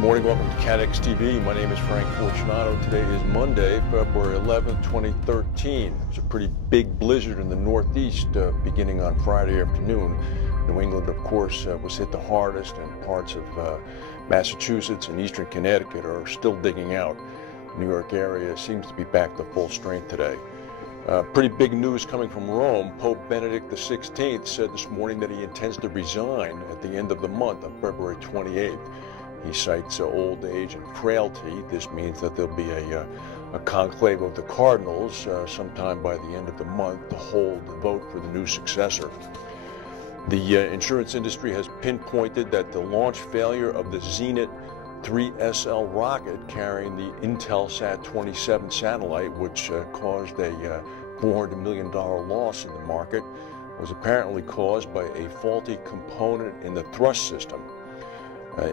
morning, welcome to CATEX TV. My name is Frank Fortunato. Today is Monday, February 11th, 2013. There's a pretty big blizzard in the Northeast beginning on Friday afternoon. New England, of course, was hit the hardest, and parts of Massachusetts and eastern Connecticut are still digging out. The New York area seems to be back to full strength today. Pretty big news coming from Rome. Pope Benedict XVI said this morning that he intends to resign at the end of the month on February 28th. He cites old age and frailty. This means that there'll be a conclave of the cardinals sometime by the end of the month to hold the vote for the new successor. The insurance industry has pinpointed that the launch failure of the Zenit 3SL rocket carrying the Intelsat 27 satellite, which caused a $400 million loss in the market, was apparently caused by a faulty component in the thrust system.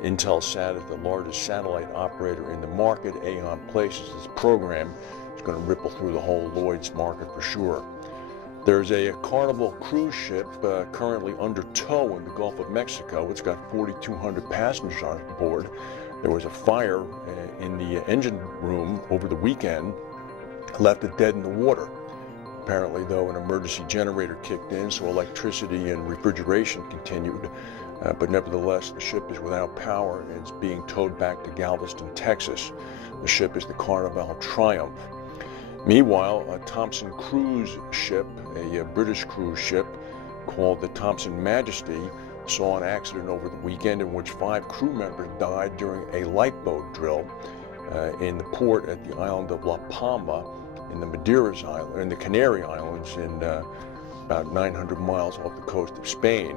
Intelsat is the largest satellite operator in the market. Aon places this program is going to ripple through the whole Lloyd's market for sure. There's a Carnival cruise ship currently under tow in the Gulf of Mexico. It's got 4,200 passengers on board. There was a fire in the engine room over the weekend, left it dead in the water. Apparently, though, an emergency generator kicked in, so electricity and refrigeration continued. But nevertheless, the ship is without power and it's being towed back to Galveston, Texas. The ship is the Carnival Triumph. Meanwhile, a Thompson cruise ship, a British cruise ship called the Thompson Majesty, saw an accident over the weekend in which 5 crew members died during a lifeboat drill in the port at the island of La Palma in the Canary Islands, in about 900 miles off the coast of Spain.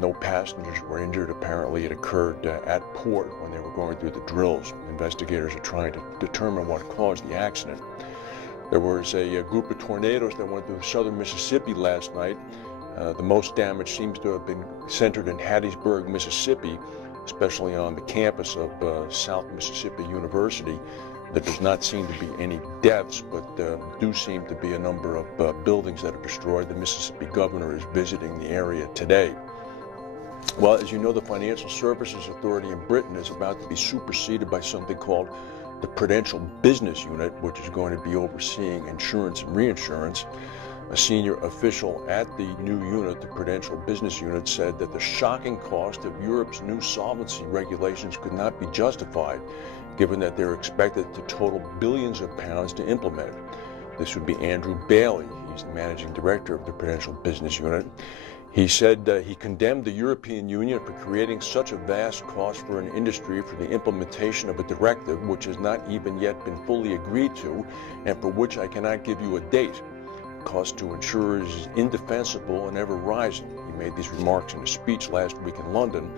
No passengers were injured. Apparently it occurred at port when they were going through the drills. Investigators are trying to determine what caused the accident. There was a group of tornadoes that went through southern Mississippi last night. The most damage seems to have been centered in Hattiesburg, Mississippi, especially on the campus of South Mississippi University. There does not seem to be any deaths, but do seem to be a number of buildings that are destroyed. The Mississippi governor is visiting the area today. Well, as you know, the Financial Services Authority in Britain is about to be superseded by something called the Prudential Business Unit, which is going to be overseeing insurance and reinsurance. A senior official at the new unit, the Prudential Business Unit, said that the shocking cost of Europe's new solvency regulations could not be justified, given that they're expected to total billions of pounds to implement. This would be Andrew Bailey. He's the managing director of the Prudential Business Unit. He said he condemned the European Union for creating such a vast cost for an industry for the implementation of a directive which has not even yet been fully agreed to and for which I cannot give you a date. Cost to insurers is indefensible and ever rising. He made these remarks in a speech last week in London.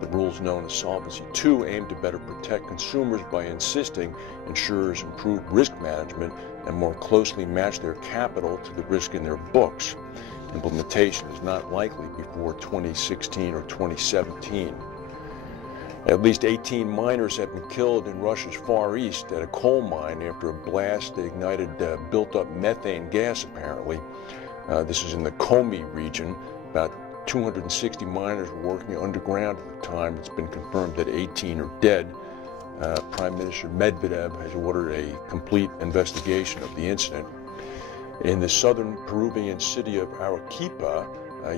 The rules known as Solvency II aim to better protect consumers by insisting insurers improve risk management and more closely match their capital to the risk in their books. Implementation is not likely before 2016 or 2017. At least 18 miners have been killed in Russia's Far East at a coal mine after a blast that ignited built-up methane gas, apparently. This is in the Komi region. About 260 miners were working underground at the time. It's been confirmed that 18 are dead. Prime Minister Medvedev has ordered a complete investigation of the incident. In the southern Peruvian city of Arequipa,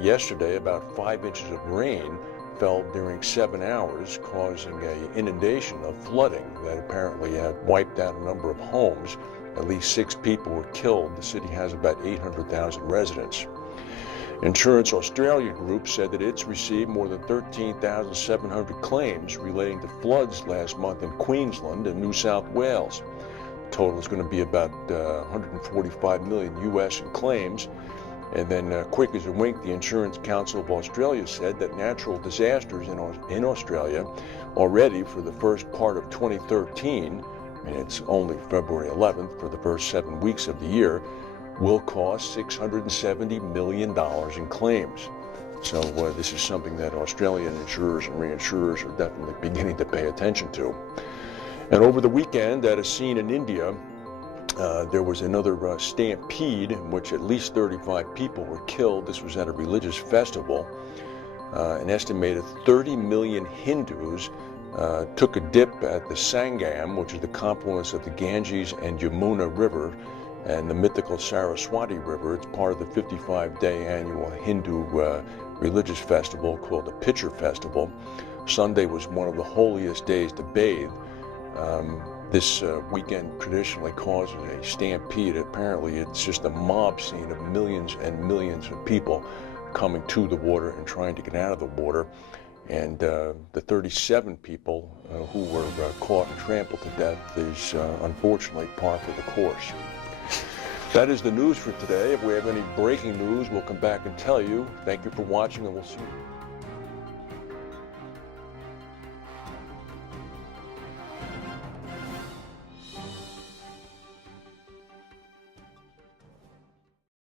yesterday, about 5 inches of rain fell during 7 hours, causing an inundation of flooding that apparently had wiped out a number of homes. At least 6 people were killed. The city has about 800,000 residents. Insurance Australia Group said that it's received more than 13,700 claims relating to floods last month in Queensland and New South Wales. The total is going to be about 145 million US in claims. And then quick as a wink, the Insurance Council of Australia said that natural disasters in Australia already for the first part of 2013, and it's only February 11th for the first 7 weeks of the year, will cost $670 million in claims. So this is something that Australian insurers and reinsurers are definitely beginning to pay attention to. And over the weekend, at a scene in India, there was another stampede in which at least 35 people were killed. This was at a religious festival. An estimated 30 million Hindus took a dip at the Sangam, which is the confluence of the Ganges and Yamuna River and the mythical Saraswati River. It's part of the 55-day annual Hindu religious festival called the Pitcher Festival. Sunday was one of the holiest days to bathe. This weekend traditionally causes a stampede. Apparently it's just a mob scene of millions and millions of people coming to the water and trying to get out of the water. And the 37 people who were caught and trampled to death is unfortunately par for the course. That is the news for today. If we have any breaking news, we'll come back and tell you. Thank you for watching, and we'll see you.